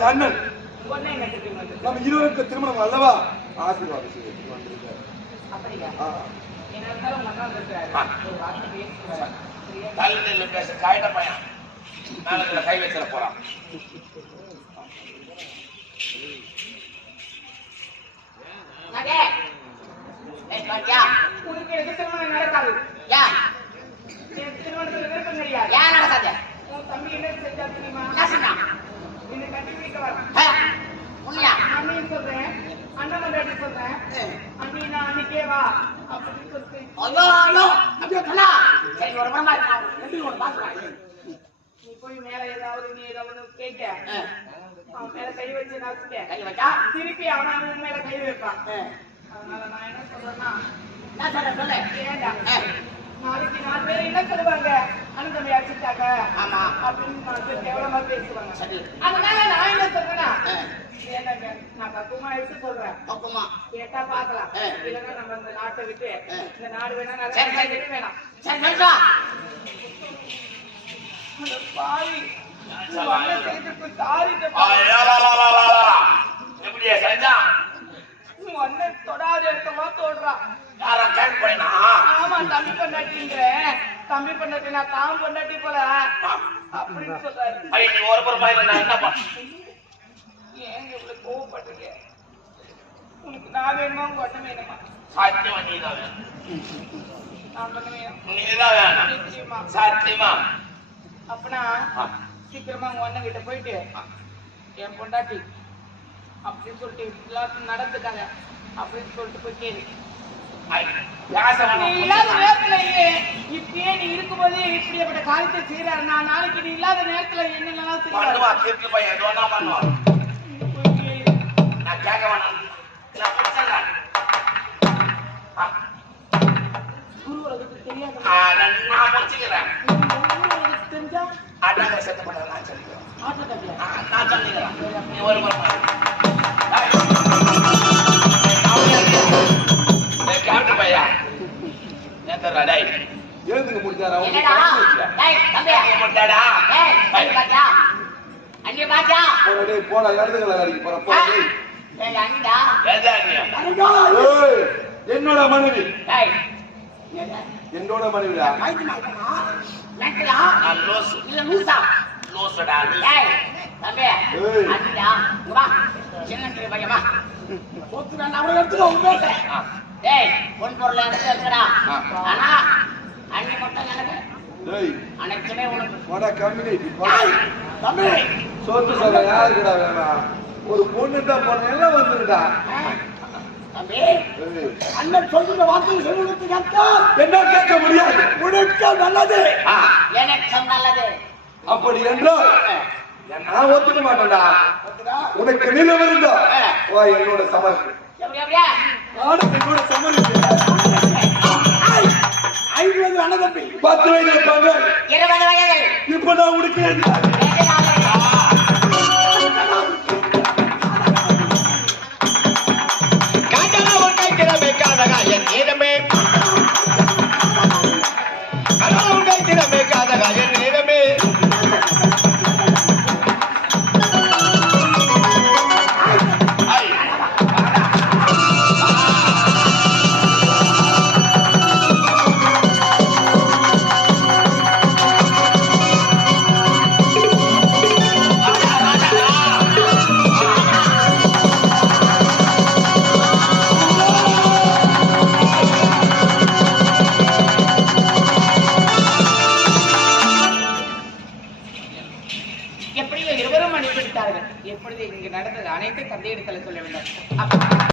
என்னுடைய அண்ணன். நம்ம இருவருக்கு திருமணம் அல்லவா? ஆசீர்வாதம் செய்ய வந்திருக்கார். பேச காயிட்ட பையன். மேல கை வச்சிட போறான் மகே ஏய் பாத்தியா உனக்கு எனக்கு திருமணம் நடக்காது யா எனக்கு திருமணத்துல விருப்பம் கிடையாது யா நடக்காது உன் தம்பி என்ன செஞ்சா தெரியுமா என்ன சொன்னா என்னை கண்டுபிடிக்க வர ஹே, உண்மையா அண்ணின்னு சொல்றேன் அண்ணன் மண்டாட்டி சொல்றேன் அண்ணி நான் அன்னைக்கே வா அப்படின்னு சொல்லிட்டு ஐயோ ஐயோ அப்படியே சொன்னா சரி ஒரு மரமா இருக்கா எப்படி ஒரு பாத்துக்கலாம் நீ போய் மேல ஏதாவது நீ ஏதாவது கேட்க அவன் மேல கை வச்சு நசுக்க. கை வச்சா? திருப்பி அவன் அவன் மேல கை வைப்பான். அதனால நான் என்ன சொல்றேன்னா சொல்ற சொல்லு. ஏண்டா. நாளைக்கு நாலு பேர் என்ன சொல்லுவாங்க? தம்பி அடிச்சுட்டாங்க. ஆமா. அப்படின்னு கேவலமா பேசுவாங்க. அதனால நான் பக்குவமா எடுத்து சொல்றேன். கேட்டா பாக்கலாம். இல்லைன்னா நம்ம இந்த நாட்டை விட்டு. இந்த நாடு வேணா வேணாம். பாவி. எப்படியா அண்ணன் தொடாத இடத்தமா தோடுறான் யாரா கேட்க போயினா ஆமா தம்பி பொண்டாட்டின்ற. தம்பி பொண்டாட்டி நான் தான் பொண்டாட்டி போல. அப்படின்னு சொல்றாரு. நீ ஒரு நான் என்ன பண்ண ஏங்க இவ்வளவு கோவப்படுறீங்க? உனக்கு நான் வேணுமா? உங்க அண்ணன் வேணுமா? சாத்தியமா நீ தான் வேணும். நான் பண்ண வேணும். நீ தான் வேணும். நிச்சயமா. சாத்தியமா. அப்பனா ஆ. சீக்கிரமா உங்க அண்ணன் கிட்ட போயிட்டு என் பொண்டாட்டி அப்படின்னு சொல்லிட்டு எல்லாத்தையும் நடந்துட்டாங்க அப்படின்னு சொல்லிட்டு போய் கேளு. நீ. இல்லாத நேரத்துல இப்பயே நீ இருக்கும்போது இப்படிப்பட்ட காரியத்தை செய்யறாரு நான் நாளைக்கு நீ இல்லாத நேரத்துல என்னென்னலாம் பண்ணுவா. கேட்க வேணாம். நான் முடிச்சிடுறேன். நான் முடிச்சுக்கிறேன் குரு உலகத்துக்கு தெரிஞ்சா அட்டாங்க செத்து பண்ண நான் சொல்லிக்கிறேன். நான் சொல்லிக்கிறேன். நீ ஒரு கேப்டன் பையா. ஏத்தரா டேய். எழுந்துங்க முடிச்சாரா என்னடா? தம்பி அண்ணி பாத்தியா போடா போடா எழுதுங்களா வேலைக்கு போற போடா டேய். டேய் அண்ணிடா ஏதா நீ ஏய், என்னோட மனைவி. டேய் என்னோட மனைவிடா? மாட்டமா? நான் இல்ல லூசா. லூசுடா தம்பி ஏய். அண்ணிடா இங்க வா. சின்ன திரு பையன் வா. ஒத்துடா அவரை எடுத்துக்கோ உங்க டேய் பொன் பொருள் இருக்குடா ஆ. ஆனா அண்ணி மட்டும் எனக்கு சோத்து சார் யாருக்குடா வேணாம்? ஒரு பொண்ணு போன எல்லாம் வந்துருடா. அண்ணன் வார்த்தை சொல்லுறதுக்கு அர்த்தம்? என்ன கேட்க முடியாது? உனக்கு நல்லது. எனக்கு நல்லது. அப்படி என்றால் நான் ஒத்துக்க மாட்டேன்டா. உனக்கு நிலம் இருந்தா வா என்னோட நானும் என்னோட இப்ப நான் எப்படியோ எப்பொழுது இங்கு நடந்தது அனைத்து கந்தையிடத்தில் சொல்ல வேண்டும்.